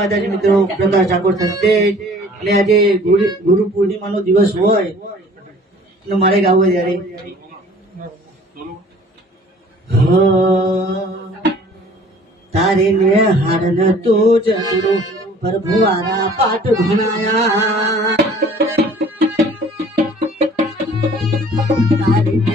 માતાજી મિત્રો, પ્રકાશ ઠાકોર સંદેશ. અને આજે ગુરુ પૂર્ણિમાનો દિવસ હોય તો મારે ગાવું ત્યારે તારે ને હાર ન તું જગડો પ્રભુ આરા પાઠ ભણાયા તારે